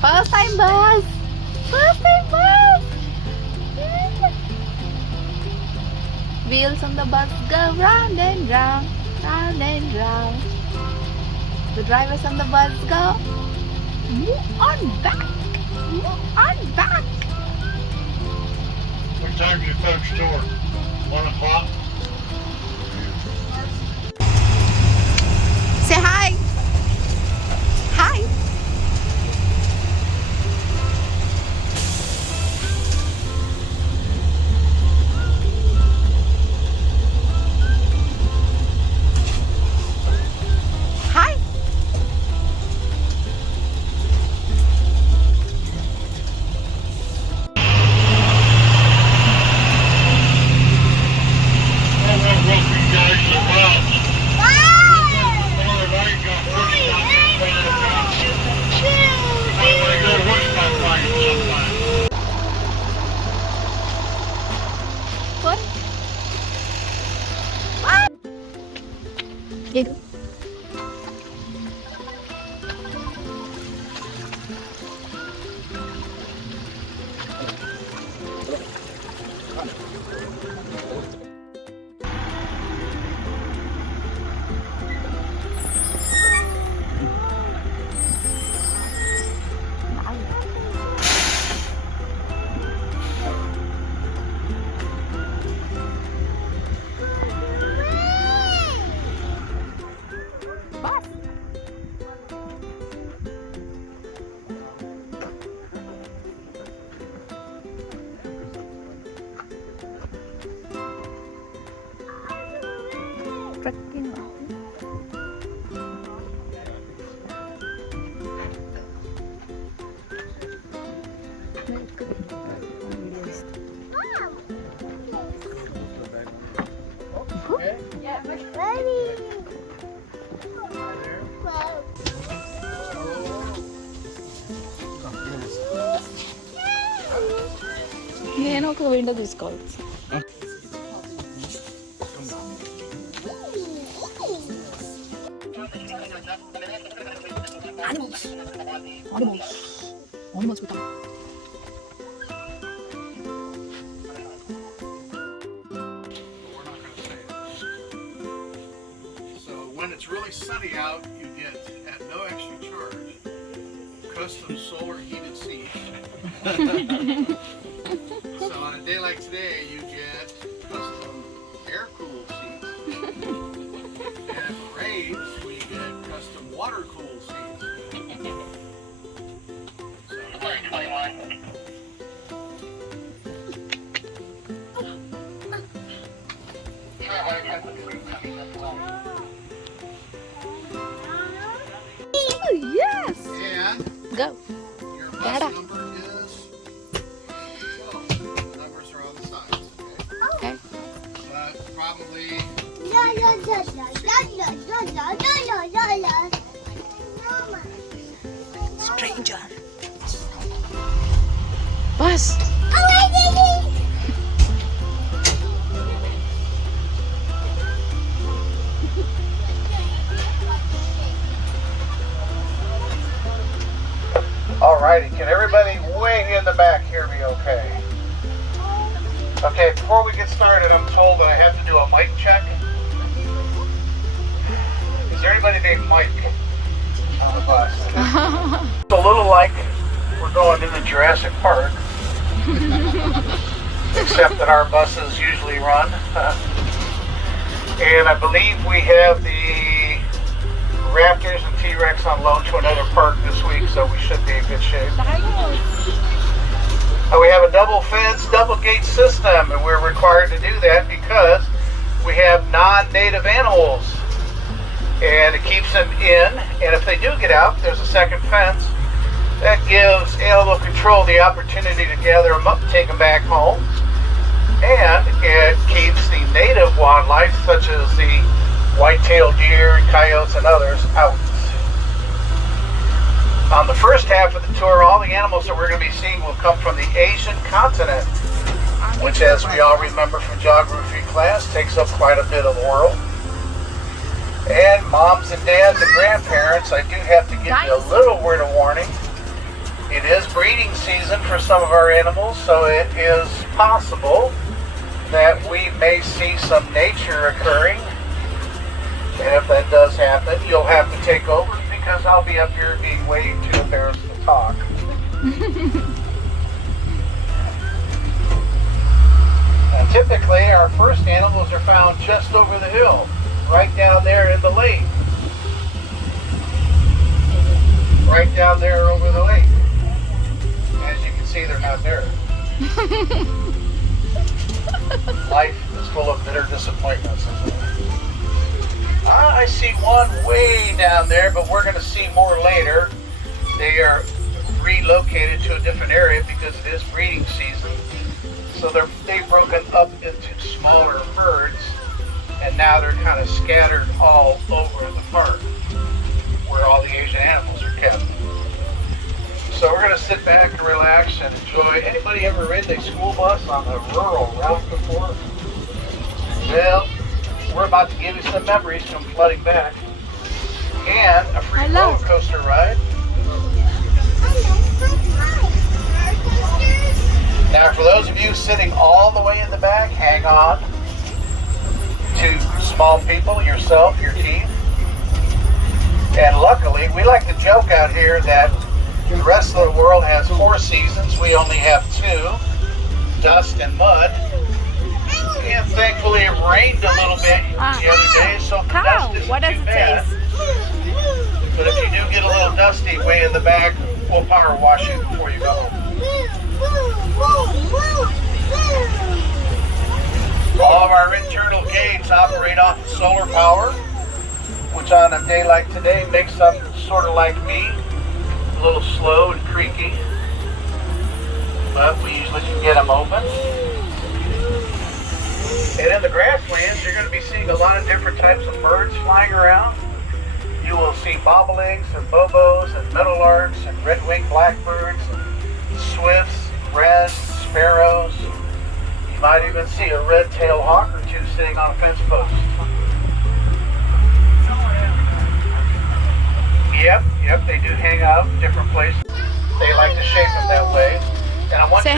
First time bus. First time bus. Wheels on the bus go round and round, round and round. The drivers on the bus go, move on back, move on back. What time's your folks tour? 1 o'clock? Say hi. Hi. Hi. I want to welcome you guys to the house. Father Light got pushed out in front of the house. I want to go to horseback riding sometime. What? What? Gitu. Trekking. నేను ఒక window తీసుకోవచ్చు. Animals with them. So when it's really sunny out, you get, at no extra charge, custom solar heated seats. So on a day like today, you get custom air cooled seats. And if it rains, we get custom water cooled seats. Oh, yes. And Go. your Dada. bus number is 12. The numbers are on the sides, okay? Okay. But probably Stranger. Bus. Alrighty, can everybody way in the back hear me okay? Okay, before we get started, I'm told that I have to do a mic check. Is there anybody named Mike on the bus? It's a little like we're going into Jurassic Park, except that our buses usually run. And I believe we have the Raptors and T-Rex on loan to another park this week, so we should be in good shape. We have a double fence, double gate system, and we're required to do that because we have non-native animals. And it keeps them in, and if they do get out, there's a second fence that gives animal control the opportunity to gather them up and take them back home. And it keeps the native wildlife, such as the white-tailed deer, coyotes, and others, out. On the first half of the tour, all the animals that we're going to be seeing will come from the Asian continent, which, as we all remember from geography class, takes up quite a bit of the world. And moms and dads and grandparents, I do have to give you a little word of warning. It is breeding season for some of our animals, so it is possible that we may see some nature occurring. And if that does happen, you'll have to take over because I'll be up here being way too embarrassed to talk. Now, typically, our first animals are found just over the hill, right down there in the lake. Right down there over the lake. As you can see, they're not there. Life is full of bitter disappointments, isn't it? I see one way down there, but we're going to see more later. They are relocated to a different area because it is breeding season. So they've broken up into smaller herds, and now they're kind of scattered all over the park where all the Asian animals are kept. So we're going to sit back and relax and enjoy. Anybody ever ridden a school bus on a rural route before? Well, we're about to give you some memories from flooding back and a free roller coaster ride. Now, for those of you sitting all the way in the back, hang on to small people, yourself, your team. And luckily, we like to joke out here that the rest of the world has 4 seasons. We only have 2, dust and mud. And thankfully, it rained a little bit the other day, so the dust isn't too bad. But if you do get a little dusty way in the back, we'll power wash you before you go home. All of our internal gates operate off of solar power, which on a day like today makes them sort of like me, a little slow and creaky, but we usually can get them open. And in the grasslands, you're going to be seeing a lot of different types of birds flying around. You will see bobolinks and bobos and meadowlarks and red-winged blackbirds, swifts, wrens, sparrows. You might even see a red-tailed hawk or 2 sitting on a fence post. Yep, they do hang out in different places. They like to shape them that way. And I want you to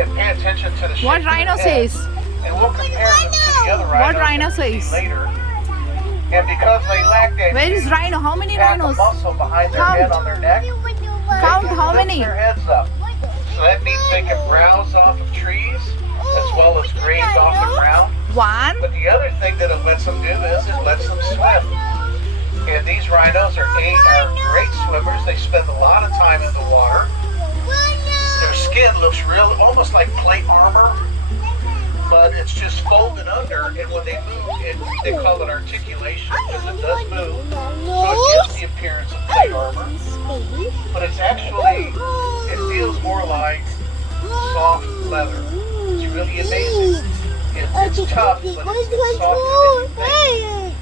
and pay attention to the shape. What rhino says? And we'll compare them to the other rhinos. What rhino says? Later. And because they lack that where is rhino? How many rhinos? Muscle behind their head on their neck. Count how many? Their heads up. So that means they can browse off of trees as well as graze off the ground. 1. But the other thing that it lets them do is it lets them swim. And these rhinos are great swimmers. They spend a lot of time in the water. Their skin looks almost like plate armor, but it's just folded under, and when they move, they call it articulation because it does move, so it gives the appearance of plate armor. But it's actually, it feels more like soft leather. It's really amazing. It's tough, but it's softer than you think.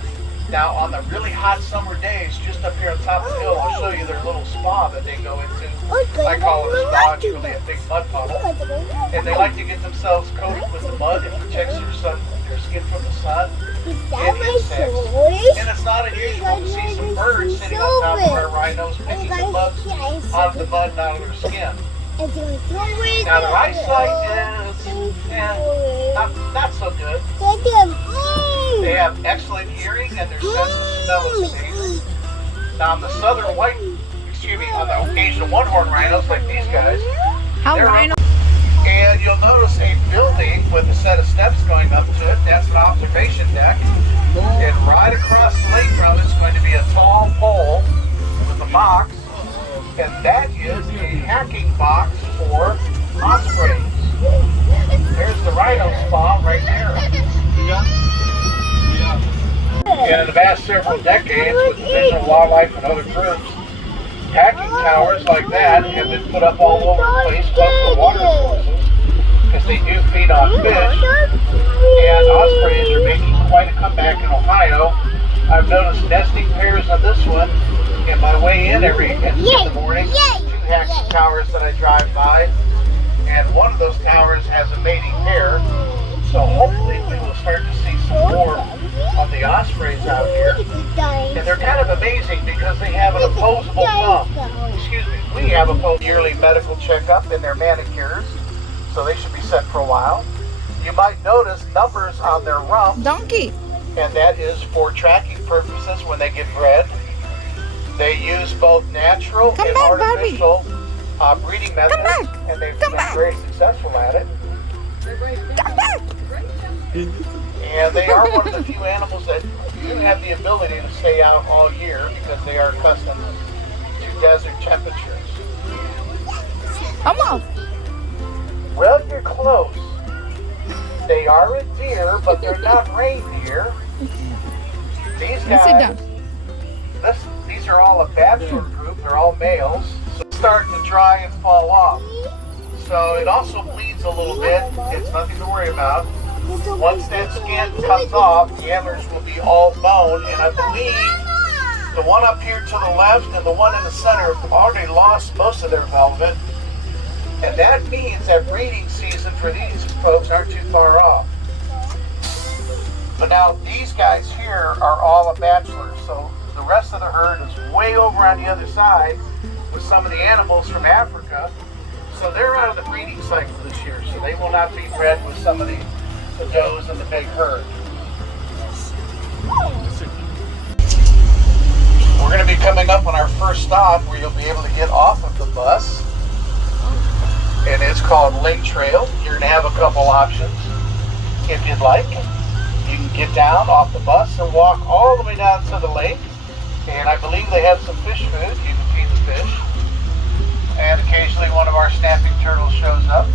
Now, on the really hot summer days, just up here on top of the hill, I'll show you their little spa that they go into. I call it a spa. It's really a big mud puddle. And they like to get themselves coated with the mud. It protects their skin from the sun and insects. And it's not unusual to see some birds sitting on top of our rhinos picking the bugs out of the mud and out of their skin. Now, their eyesight is not so good. They have excellent hearing and their sense of smell is amazing. Now, on the on the Asian one-horn rhinos like these guys, and you'll notice a building with a set of steps going up to it. That's an observation deck. And right across the lake from it is going to be a tall pole with a box, and that is a hacking box for ospreys. There's the rhino spa right there. And in the past several decades, with the Fish and Wildlife and other groups, hacking towers like that have been put up all over the place, close to water sources, because they do feed on fish. And ospreys are making quite a comeback in Ohio. I've noticed nesting pairs on this one. And my way in in the morning, 2 hacking towers that I drive by, and one of those towers has a mating pair. So hopefully we will start to see some more on the ospreys out here. And they're kind of amazing because they have an opposable thumb. Excuse me, we have a yearly medical checkup and their manicures, so they should be set for a while. You might notice numbers on their rumps, Donkey. and that is for tracking purposes when they get bred. They use both natural Come and back, Barbie. artificial breeding methods, back. and they've Come been back. very successful at it. Come back. And they are one of the few animals that do have the ability to stay out all year because they are accustomed to desert temperatures. Come on. Well, you're close. They are a deer, but they're not reindeer. These Sit down. guys, these are all a bachelor group. They're all males. So it's starting to dry and fall off. So it also bleeds a little bit. It's nothing to worry about. Once that skin comes off, the antlers will be all bone. And I believe the one up here to the left and the one in the center have already lost most of their velvet. And that means that breeding season for these folks aren't too far off. But now these guys here are all a bachelor, so the rest of the herd is way over on the other side with some of the animals from Africa. So they're out of the breeding cycle this year, so they will not be bred with some of the does in the big herd. We're going to be coming up on our first stop where you'll be able to get off of the bus. And it's called Lake Trail. You're going to have a couple options if you'd like. You can get down off the bus and walk all the way down to the lake. And I believe they have some fish food. You can feed the fish. And occasionally one of our snapping turtles shows up.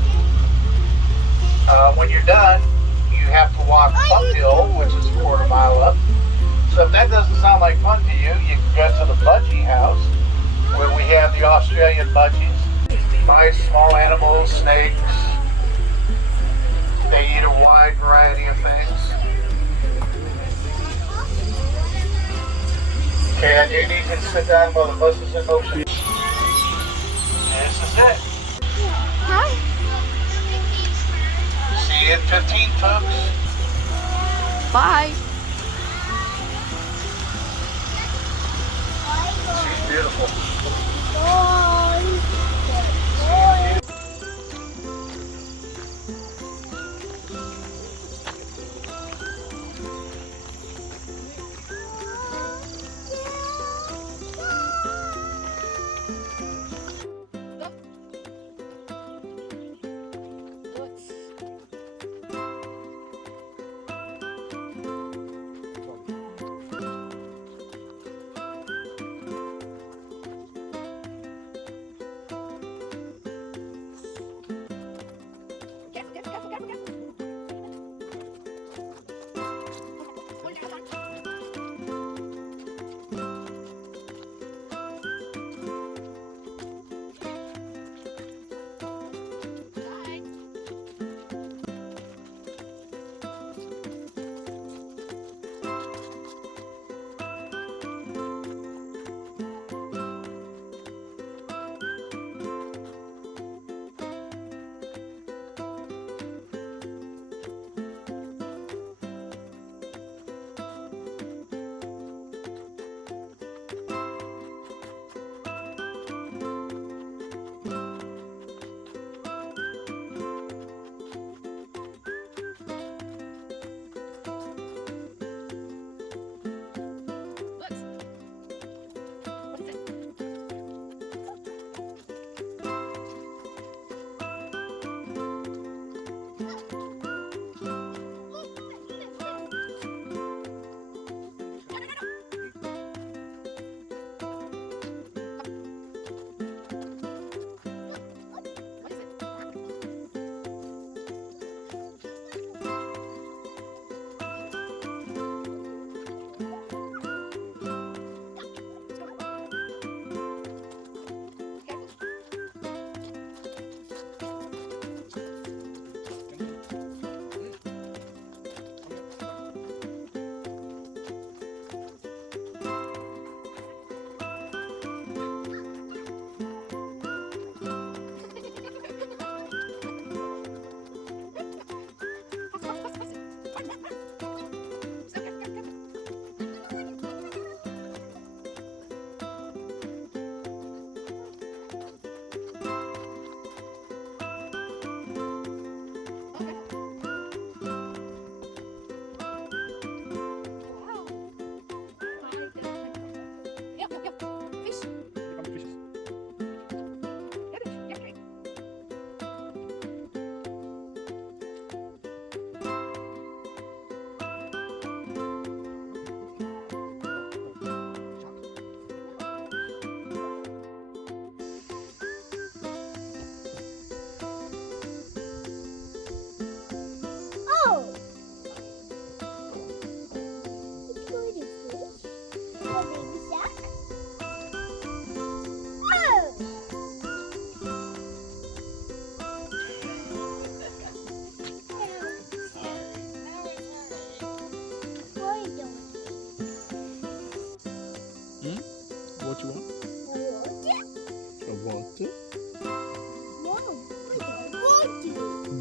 When you're done, you have to walk uphill, which is a quarter mile up. So if that doesn't sound like fun to you, you can go to the Budgie House, where we have the Australian budgies. Nice small animals, snakes. They eat a wide variety of things. Okay, I do need you to sit down while the bus is in motion. This is it. Hi. See you in 15, folks. Bye. She's beautiful.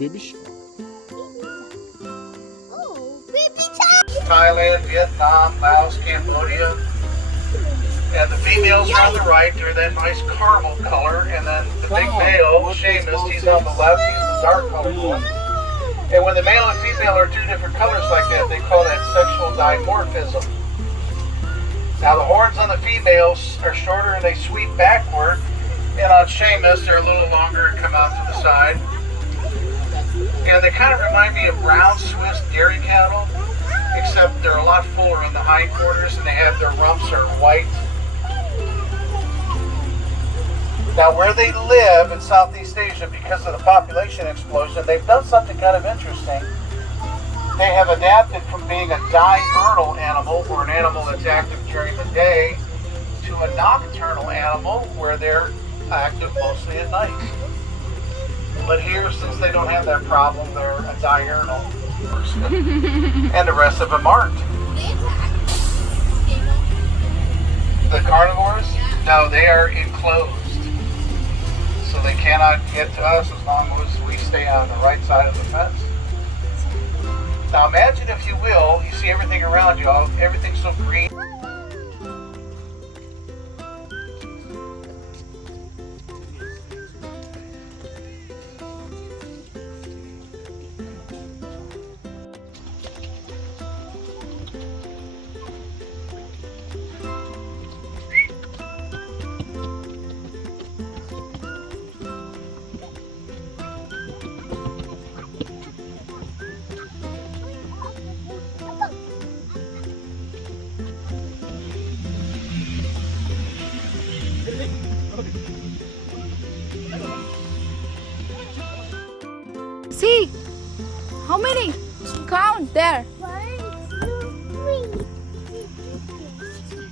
Bebiş. Oh, baby time. Thailand, Vietnam, Laos, Cambodia. And the females are on the right. They're that nice caramel color. And then the big male, Seamus, he's on the left. He's the dark colored one. And when the male and female are two different colors like that, they call that sexual dimorphism. Now the horns on the females are shorter and they sweep backward. And on Seamus, they're a little longer and come out to the side. And they kind of remind me of brown Swiss dairy cattle, except they're a lot fuller in the hindquarters and they have their rumps are white. Now where they live in Southeast Asia, because of the population explosion, they've done something kind of interesting. They have adapted from being a diurnal animal, or an animal that's active during the day, to a nocturnal animal where they're active mostly at night. But here, since they don't have that problem, they're a diurnal person. And the rest of them aren't. The carnivores? No, they are enclosed. So they cannot get to us as long as we stay on the right side of the fence. Now imagine, if you will, you see everything around you, everything's so green. See? How many? Count there. 1, 2,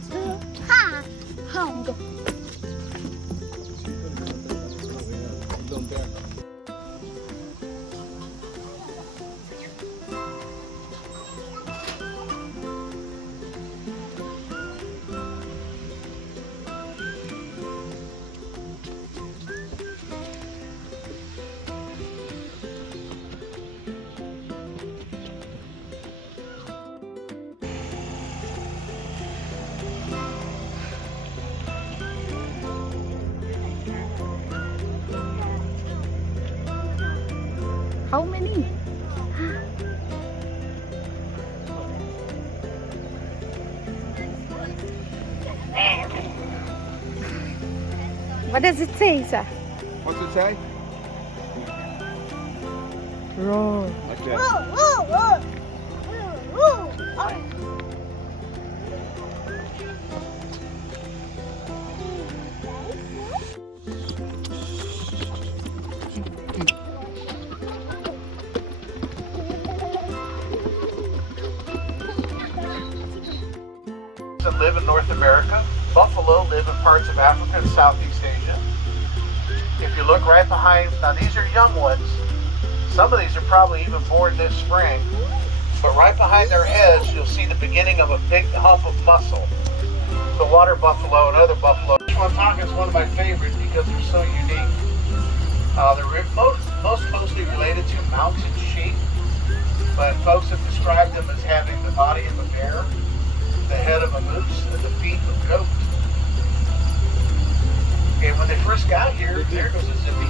3. Ha. Count. Go. How many? What does it say, sir? What's it say? Roar. Like Woo, that. woo, woo. Woo, woo. All right. That live in North America. Buffalo live in parts of Africa and Southeast Asia. If you look right behind, now these are young ones. Some of these are probably even born this spring. But right behind their heads, you'll see the beginning of a big hump of muscle. The water buffalo and other buffalo. Squantonka is one of my favorites because they're so unique. They're most closely related to mountain sheep, but folks have described them as having the body of a bear, the head of a moose, and the feet of a goat. And when they first got here, there goes a zippy.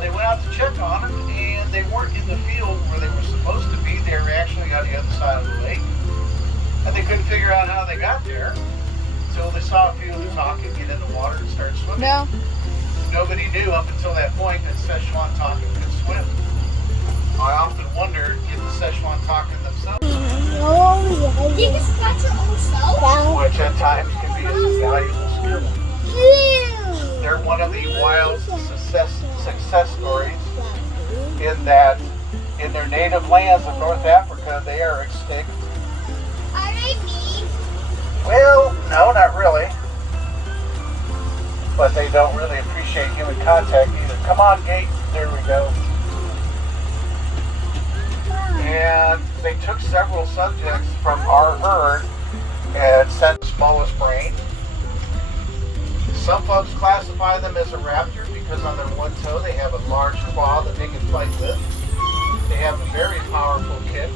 They went out to check on them, and they weren't in the field where they were supposed to be. They were actually on the other side of the lake. And they couldn't figure out how they got there until they saw a few of the Tonka get in the water and start swimming. No. Nobody knew up until that point that Szechuan Tonka could swim. I often wonder if the Szechuan Tonka themselves, Oh, yeah. You can scratch your own self? which at times can be a valuable skill. Ew. They're one of the wild success stories in that in their native lands of North Africa, they are extinct. Are they mean? Well, no, not really. But they don't really appreciate human contact either. Come on, Gate. There we go. And they took several subjects from our herd and sent the smallest brain. Some folks classify them as a raptor because on their one toe they have a large claw that they can fight with. They have a very powerful kick.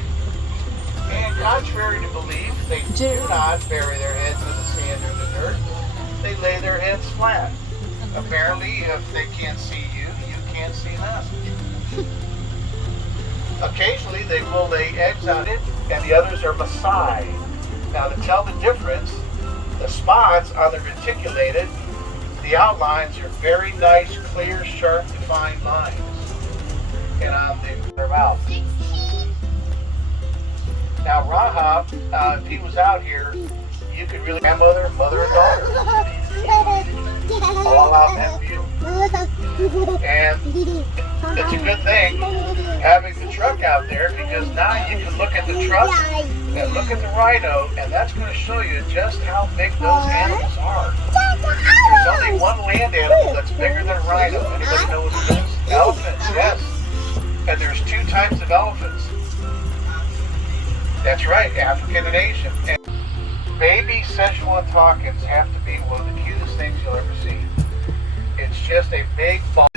And contrary to belief, they do not bury their heads in the sand or the dirt. They lay their heads flat. Apparently, if they can't see you, you can't see them. Occasionally, they will lay eggs on it, and the others are Maasai. Now, to tell the difference, the spots on the reticulated, the outlines are very nice, clear, sharp, defined lines. And on their mouth. Now, Rahab, if he was out here, you could really grandmother, mother, and daughter. All out that view. And it's a good thing having the truck out there because now you can look at the truck and look at the rhino, and that's going to show you just how big those animals are. There's only one land animal that's bigger than a rhino. Anybody know what it is? Elephants, yes. And there's 2 types of elephants. That's right, African and Asian. And baby Szechuan Hawkins have to be one of the cutest things you'll ever see. It's just a big ball.